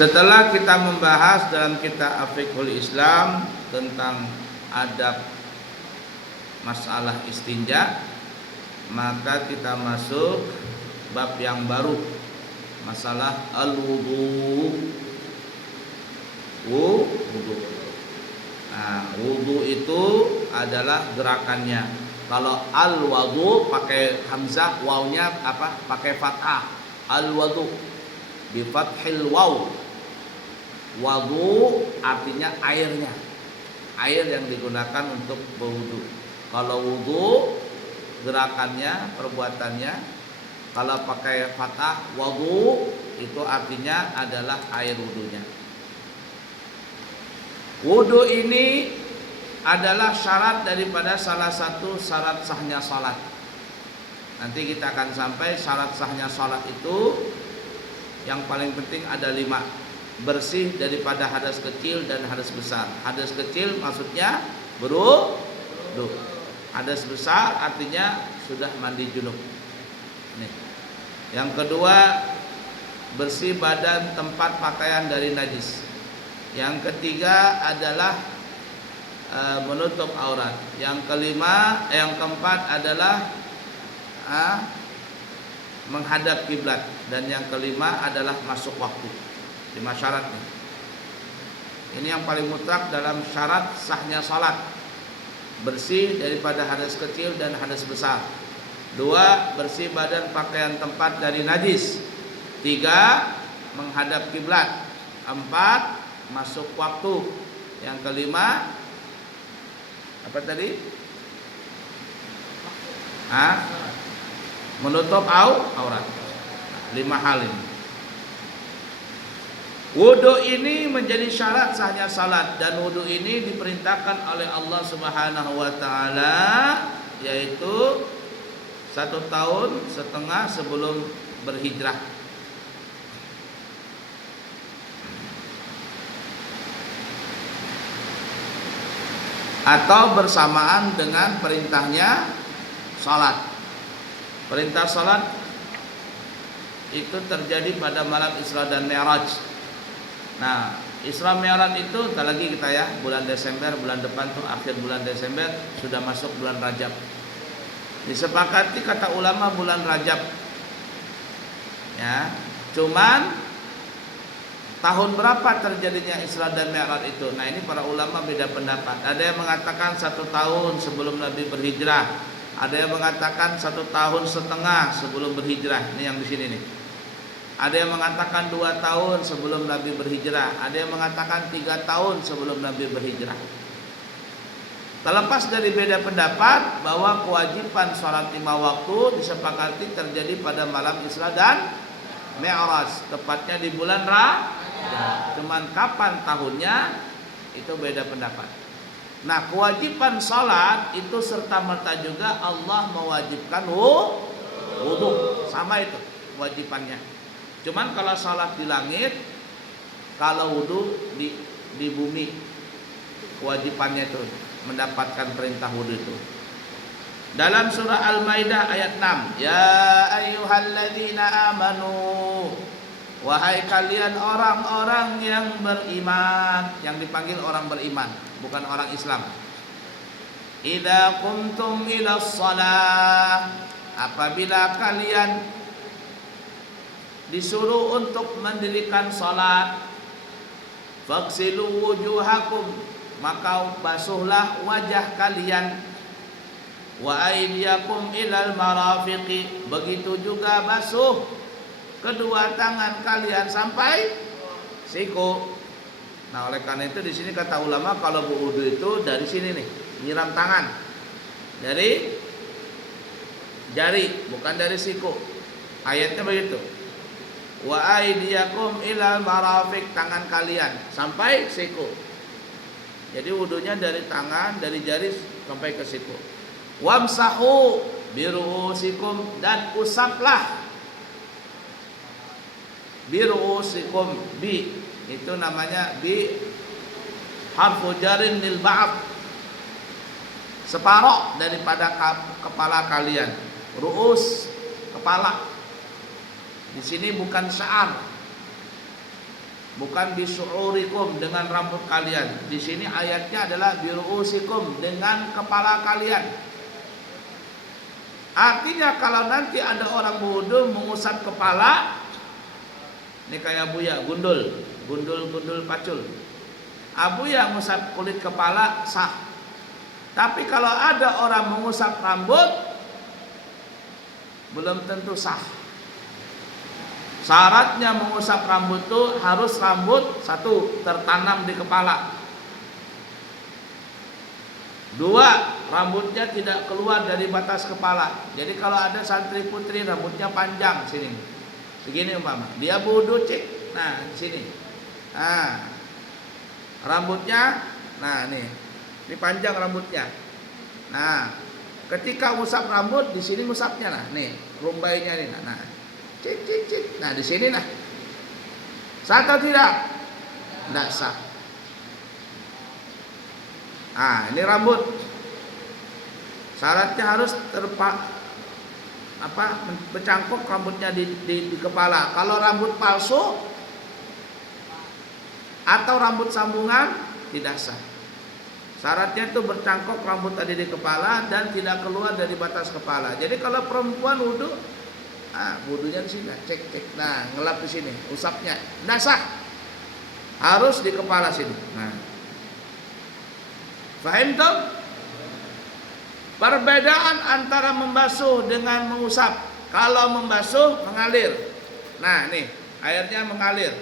Setelah kita membahas dalam kitab Fiqhul Islam tentang adab masalah istinja, maka kita masuk bab yang baru, masalah al-wudu. Wudu. Nah, wudu itu adalah gerakannya. Kalau al-wudu pakai hamzah, wawnya apa? Pakai fathah. Al-wudu bi fathil waw. Wudu artinya airnya. Air yang digunakan untuk berwudu. Kalau wudu gerakannya, perbuatannya. Kalau pakai fathah wudu itu artinya adalah air wudunya. Wudu ini adalah syarat daripada salah satu syarat sahnya salat. Nanti kita akan sampai syarat sahnya salat itu yang paling penting ada 5. Bersih daripada hadas kecil dan hadas besar. Hadas kecil maksudnya berwudu. Hadas besar artinya sudah mandi junub. Nih. Yang kedua, bersih badan tempat pakaian dari najis. Yang ketiga adalah menutup aurat. Yang keempat adalah menghadap kiblat, dan yang kelima adalah masuk waktu. 5 syarat nih. Ini yang paling mutlak dalam syarat sahnya salat. Bersih daripada hadas kecil dan hadas besar. 2, bersih badan pakaian tempat dari najis. 3, menghadap kiblat. 4, masuk waktu. Yang kelima apa tadi? Menutup aurat. 5 hal ini. Wudu ini menjadi syarat sahnya salat, dan wudu ini diperintahkan oleh Allah Subhanahu wa taala, yaitu 1 tahun setengah sebelum berhijrah. Atau bersamaan dengan perintahnya salat. Perintah salat itu terjadi pada malam Isra dan Mi'raj. Nah, Isra Mi'raj itu entar lagi kita ya, bulan Desember, bulan depan tuh akhir bulan Desember sudah masuk bulan Rajab. Disepakati kata ulama bulan Rajab. Ya, cuman tahun berapa terjadinya Isra dan Mi'raj itu? Nah, ini para ulama beda pendapat. Ada yang mengatakan 1 tahun sebelum Nabi berhijrah. Ada yang mengatakan 1 tahun setengah sebelum berhijrah. Ini yang di sini nih. Ada yang mengatakan 2 tahun sebelum Nabi berhijrah. Ada yang mengatakan 3 tahun sebelum Nabi berhijrah. Terlepas dari beda pendapat bahwa kewajiban sholat 5 waktu disepakati terjadi pada malam Isra dan Mi'raj, tepatnya di bulan Rajab. Cuman kapan tahunnya itu beda pendapat. Nah, kewajiban sholat itu serta-merta juga Allah mewajibkan wudu. Sama itu kewajibannya. Cuman kalau sholat di langit, kalau wudu di bumi, kewajibannya itu mendapatkan perintah wudu itu. Dalam surah Al-Maidah ayat 6, ya ayyuhalladzina amanu, wahai kalian orang-orang yang beriman. Yang dipanggil orang beriman, bukan orang Islam. Idza qumtum ilas shalah, apabila kalian disuruh untuk mendirikan salat, faghsilu wujuhakum, maka basuhlah wajah kalian, wa aydiyakum ilal marafiqi, begitu juga basuh kedua tangan kalian sampai siku. Nah, oleh karena itu di sini kata ulama kalau berwudu itu dari sini nih, nyiram tangan dari jari, bukan dari siku. Ayatnya begitu. Wa aydiyakum ilal marafiq, tangan kalian sampai siku. Jadi wudunya dari tangan, dari jari sampai ke siku. Wamsahu biruusikum, dan usaplah biruusikum, bi itu namanya bi harfu jarin lil ba'd, separoh daripada kepala kalian. Ruus, kepala. Di sini bukan sya'ar. Bukan bisu'urikum dengan rambut kalian. Di sini ayatnya adalah biru'usikum dengan kepala kalian. Artinya kalau nanti ada orang berwudu mengusap kepala, ini kayak Buya, gundul pacul. Abuya mengusap kulit kepala sah. Tapi kalau ada orang mengusap rambut, belum tentu sah. Syaratnya mengusap rambut itu harus rambut satu tertanam di kepala. Dua, rambutnya tidak keluar dari batas kepala. Jadi kalau ada santri putri rambutnya panjang sini, begini umpama, dia wudu cek, nah di sini, nah rambutnya, nah ini panjang rambutnya. Nah, ketika ngusap rambut di sini ngusapnya, nah nih rumbainya nih, nah cik. Nah di sini nah, sah atau tidak? Tidak sah. Nah ini rambut, syaratnya harus bercangkok rambutnya di kepala. Kalau rambut palsu atau rambut sambungan tidak sah. Syaratnya itu bercangkok rambut tadi di kepala dan tidak keluar dari batas kepala. Jadi kalau perempuan wudu, wudunya di sini, cek. Nah, ngelap di sini, usapnya, tidak sah. Harus di kepala sini. Nah, paham toh? Perbedaan antara membasuh dengan mengusap. Kalau membasuh mengalir. Nah, nih airnya mengalir.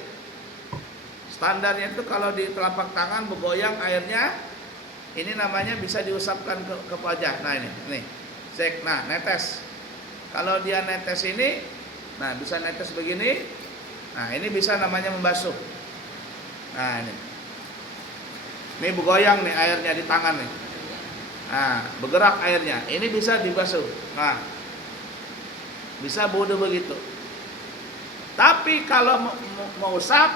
Standarnya itu kalau di telapak tangan bergoyang airnya, ini namanya bisa diusapkan ke wajah. Nah ini, cek. Nah netes. Kalau dia netes ini, nah bisa netes begini. Nah ini bisa namanya membasuh. Nah ini bergoyang nih airnya di tangan nih. Nah bergerak airnya. Ini bisa dibasuh. Nah bisa wudu begitu. Tapi kalau mau usap,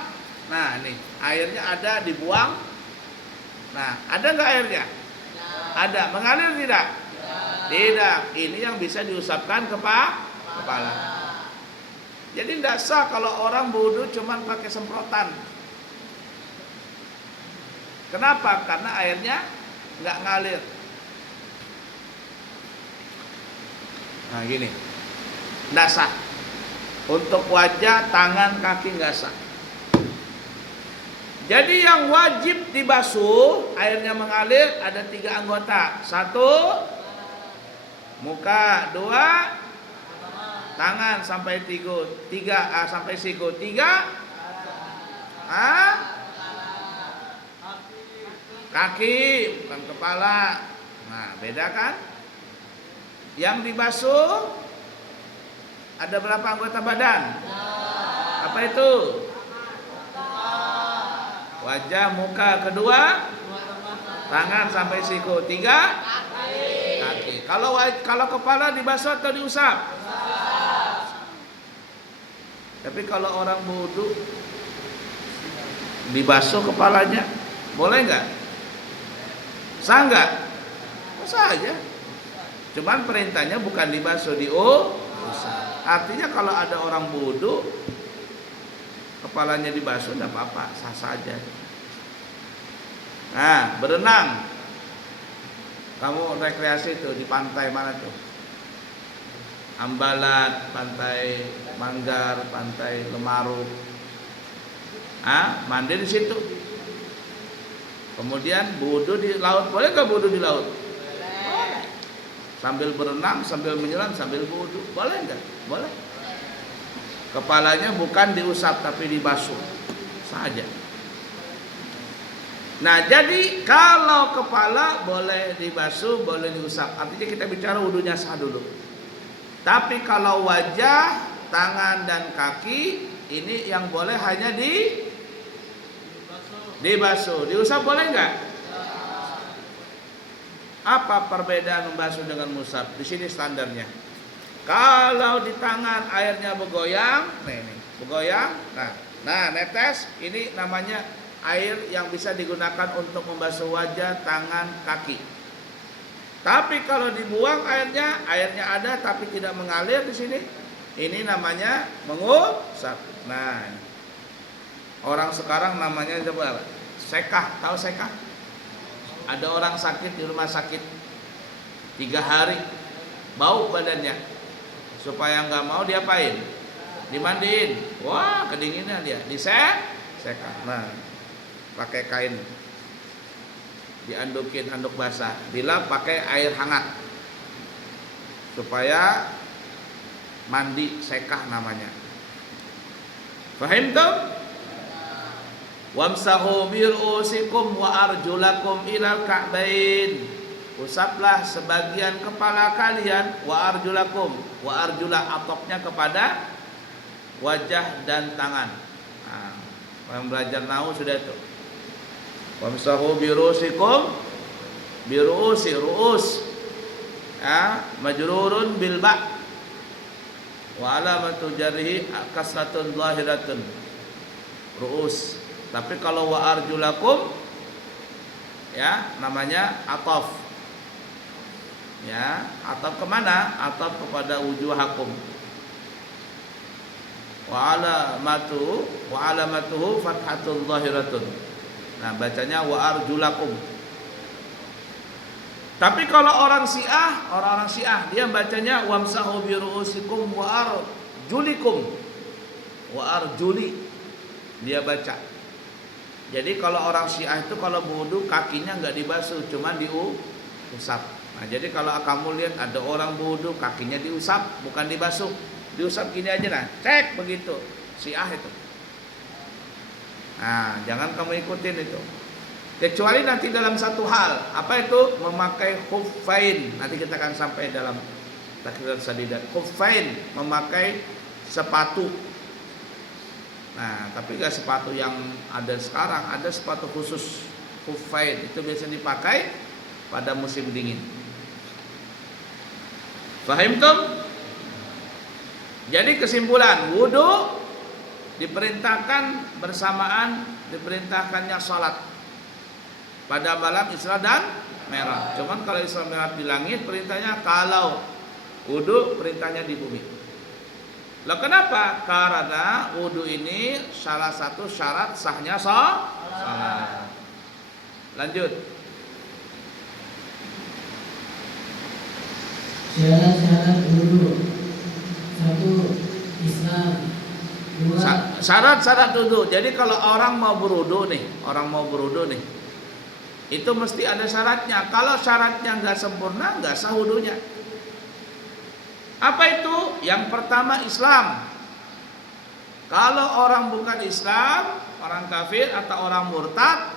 nah nih airnya ada dibuang. Nah ada nggak airnya? Ada. Mengalir tidak? Tidak. Ini yang bisa diusapkan kepala. Jadi tidak sah kalau orang wudu cuman pakai semprotan. Kenapa? Karena airnya nggak ngalir. Nah gini, tidak sah. Untuk wajah, tangan, kaki nggak sah. Jadi yang wajib dibasuh airnya mengalir ada 3 anggota. 1, muka. 2, tangan sampai sampai siku. 3, kaki bukan kepala. Nah beda kan? Yang dibasuh ada berapa anggota badan? Apa itu? Wajah, muka. 2, tangan sampai siku. 3, kaki. Kalau kepala dibasuh atau diusap? Tapi kalau orang wudu dibasuh kepalanya, boleh nggak? Sah nggak? Sah aja. Cuman perintahnya bukan dibasuh, diusap. Artinya kalau ada orang wudu kepalanya dibasuh tidak apa-apa, sah saja. Nah, berenang. Kamu rekreasi tuh di pantai mana tuh? Ambalat, pantai Manggar, pantai Lemaru. Mandi di situ. Kemudian wudu di laut, boleh nggak wudu di laut? Boleh. Sambil berenang, sambil menyelam, sambil wudu, boleh nggak? Boleh. Kepalanya bukan diusap tapi dibasuh saja. Nah jadi kalau kepala boleh dibasuh, boleh diusap. Artinya kita bicara wudunya sah dulu. Tapi kalau wajah, tangan dan kaki ini yang boleh hanya dibasuh. Diusap boleh nggak? Apa perbedaan membasuh dengan mengusap? Di sini standarnya. Kalau di tangan airnya bergoyang, bergoyang, nah netes, ini namanya air yang bisa digunakan untuk membasuh wajah, tangan, kaki. Tapi kalau dibuang airnya ada tapi tidak mengalir di sini, ini namanya mengusap. Nah, Orang sekarang namanya coba sekah, tahu sekah? Ada orang sakit di rumah sakit 3 hari, bau badannya, supaya nggak mau diapain? Dimandiin. Wah, kedinginan dia, sekah. Nah, pakai kain, diandukin anduk basah, dilap pakai air hangat, supaya mandi sekah namanya. Fahim tuh? Wamsahu bi ru'usikum wa arjulakum ilal ka'bain. Usaplah sebagian kepala kalian, wa arjulakum, wa arjula atopnya kepada wajah dan tangan. Nah, orang belajar nahu sudah itu. Wamsahu bi ru'usikum, bi ru'usi, ru'us ya, majrurun bil ba' wa alamatu jarhi kasratun zahiratun, ru'us. Tapi kalau wa arjulakum ya namanya ataf. Ya, ataf kemana? Ataf kepada wujuhakum. Wa alamatuhu fathatun zahiratun. Nah, bacanya wa arjulakum. Tapi kalau orang Syiah, orang-orang Syiah dia bacanya wamsahu bi ru'usikum wa arjulikum. Wa arjuli dia baca. Jadi kalau orang Syiah itu kalau wudu kakinya nggak dibasuh, cuma diusap. Nah, jadi kalau kamu lihat ada orang wudu kakinya diusap, bukan dibasuh, diusap gini aja, nah, cek begitu. Syiah itu. Nah, jangan kamu ikutin itu. Kecuali nanti dalam satu hal, apa itu? Memakai khuffain. Nanti kita akan sampai dalam takrirat sadidat. Khuffain, memakai sepatu. Nah, tapi gak sepatu yang ada sekarang, ada sepatu khusus khuffain, itu biasanya dipakai pada musim dingin. Paham tuh? Jadi kesimpulan, wudu diperintahkan bersamaan diperintahkannya salat pada malam Isra dan Mi'raj. Cuman kalau Isra Mi'raj di langit perintahnya, kalau wudu perintahnya di bumi. Lah kenapa? Karena wudu ini salah satu syarat sahnya salat. Lanjut. Syarat-syarat wudu. 1. Islam. 2. Syarat-syarat wudu. Jadi kalau orang mau berwudu nih, itu mesti ada syaratnya. Kalau syaratnya nggak sempurna, nggak sah wudunya. Apa itu? Yang pertama Islam. Kalau orang bukan Islam, orang kafir atau orang murtad,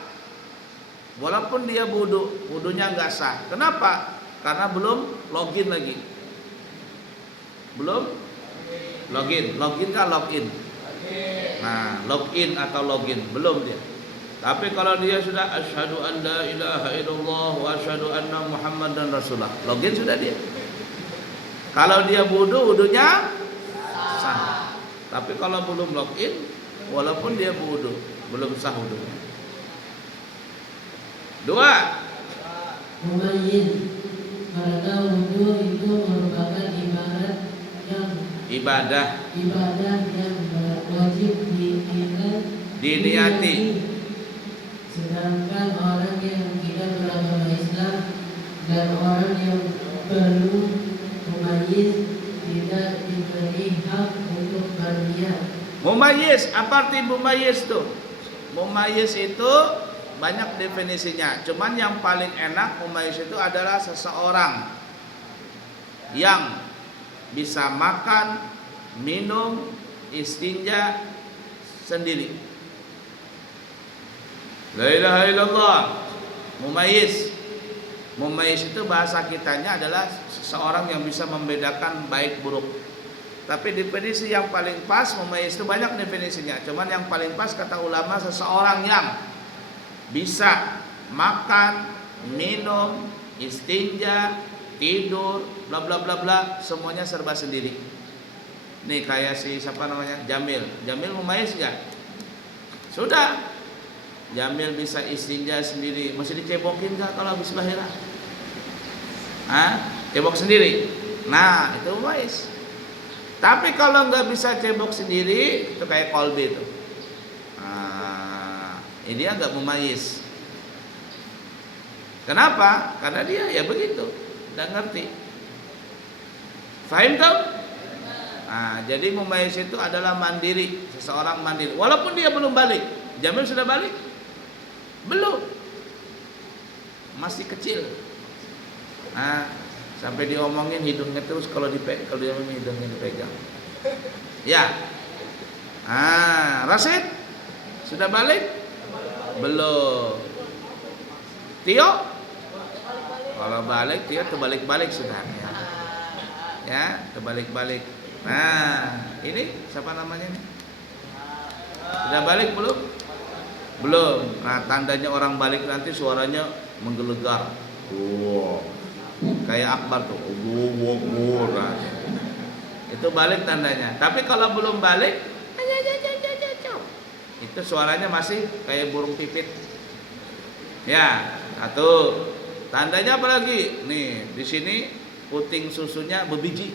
walaupun dia wudunya nggak sah. Kenapa? Karena belum login lagi. Belum login kan login. Nah, login atau login belum dia. Tapi kalau dia sudah asyhadu an la ilaha illallah wa asyhadu anna muhammadan rasulullah, login sudah dia. Kalau dia wudunya sah. Tapi kalau belum login, walaupun dia belum sah wudunya. 2. Mumayyiz. Karena wudu itu merupakan ibadah yang wajib diniati. Sedangkan orang yang tidak beragama Islam dan orang yang belum mumayyiz tidak diberi hak untuk berniat. Mumayyiz, apa arti mumayyiz itu? Mumayyiz itu banyak definisinya. Cuman yang paling enak mumayyiz itu adalah seseorang yang bisa makan, minum, istinja sendiri. La ilaha illallah. Mumayyiz. Mumayyiz itu bahasa kitanya adalah seseorang yang bisa membedakan baik buruk. Tapi definisi yang paling pas mumayyiz itu banyak definisinya. Cuman yang paling pas kata ulama seseorang yang bisa makan, minum, istinja, tidur, bla bla bla bla, semuanya serba sendiri. Nih kayak si siapa namanya? Jamil mumayyiz enggak? Sudah. Jamil bisa istinja sendiri, masih dicebokin enggak kalau habis lahiran? Cebok sendiri. Nah, itu mumayyiz. Tapi kalau nggak bisa cebok sendiri, itu kayak kolbe itu. Dia nggak mumayyiz. Kenapa? Karena dia ya begitu, nggak ngerti. Fahim tau? Nah, jadi mumayyiz itu adalah mandiri, seseorang mandiri. Walaupun dia belum balik. Jamil sudah balik? Belum. Masih kecil. Nah, sampai diomongin hidungnya terus kalau dia hidungnya dipegang. Ya. Rasid sudah balik? Belum. Tio? Kalau balik Tio terbalik-balik sudah. Ya, terbalik-balik. Nah, ini siapa namanya nih? Sudah balik belum? Belum. Nah, tandanya orang balik nanti suaranya menggelegar. Wow. Kayak Akbar tuh. Wow. Itu balik tandanya. Tapi kalau belum balik, itu suaranya masih kayak burung pipit. Ya, satu. Tandanya apa lagi? Nih, di sini puting susunya berbiji.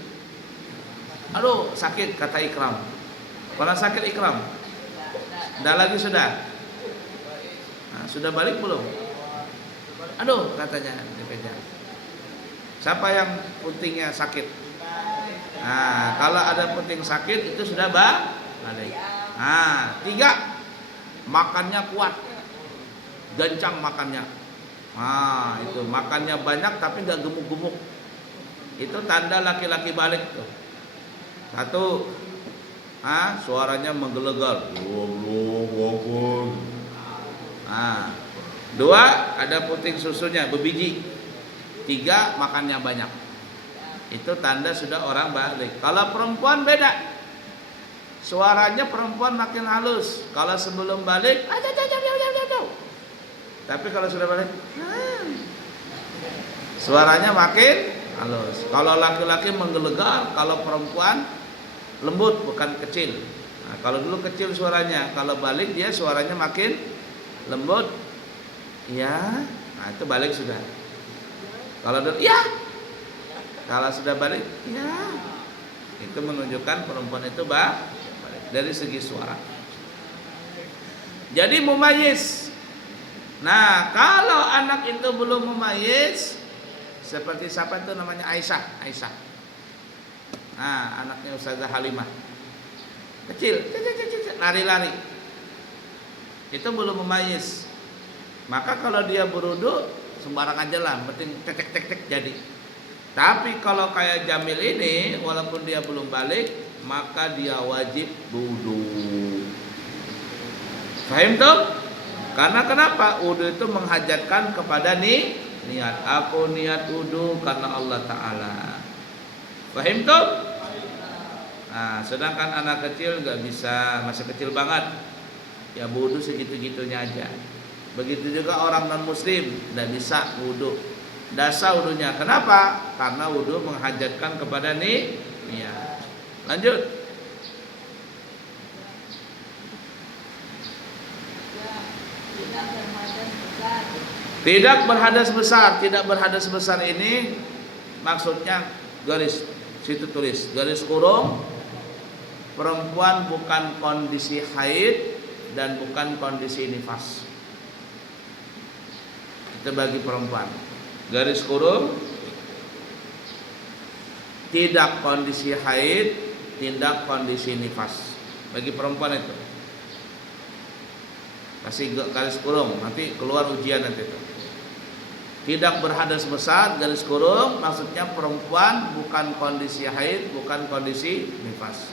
Aduh, sakit kata Ikram. Pernah sakit Ikram? Dah lagi sudah. Nah, sudah balik belum? Aduh, katanya dipegang. Siapa yang putingnya sakit? Nah, kalau ada puting sakit itu sudah balik. Nah, 3, makannya kuat, gancang makannya. Nah, itu makannya banyak tapi nggak gemuk-gemuk. Itu tanda laki-laki balik tuh. 1, suaranya menggelegar. 2, ada puting susunya berbiji. 3, makannya banyak. Itu tanda sudah orang balik. Kalau perempuan beda. Suaranya perempuan makin halus. Kalau sebelum balik, tapi kalau sudah balik, suaranya makin halus. Kalau laki-laki menggelegar, kalau perempuan lembut bukan kecil. Nah, kalau dulu kecil suaranya, kalau balik dia suaranya makin lembut. Ya, nah itu balik sudah. Kalau dulu, ya. Kalau sudah balik, ya. Itu menunjukkan perempuan itu balik dari segi suara. Jadi mumayyiz. Nah, kalau anak itu belum mumayyiz, seperti siapa itu namanya Aisyah. Nah, anaknya Ustazah Halimah. Kecil, lari-lari. Itu belum mumayyiz. Maka kalau dia berudu sembarang aja lah, penting tek jadi. Tapi kalau kayak Jamil ini, walaupun dia belum balik, maka dia wajib wudu. Paham tuh? Karena kenapa? Wudu itu menghajatkan kepada niat. Aku niat wudu karena Allah Ta'ala. Paham tuh? Nah, sedangkan anak kecil gak bisa, masih kecil banget. Ya wudu segitu-gitunya aja. Begitu juga orang non muslim tidak bisa wudu. Dasar wudunya. Kenapa? Karena wudu menghajatkan kepada niat. Lanjut. Tidak berhadas besar. Tidak berhadas besar ini maksudnya garis situ tulis garis kurung, perempuan bukan kondisi haid dan bukan kondisi nifas. Itu bagi perempuan. Garis kurung, tidak kondisi haid, tidak kondisi nifas. Bagi perempuan itu. Kasih garis kurung, nanti keluar ujian nanti itu. Tidak berhadas besar, garis kurung, maksudnya perempuan bukan kondisi haid, bukan kondisi nifas.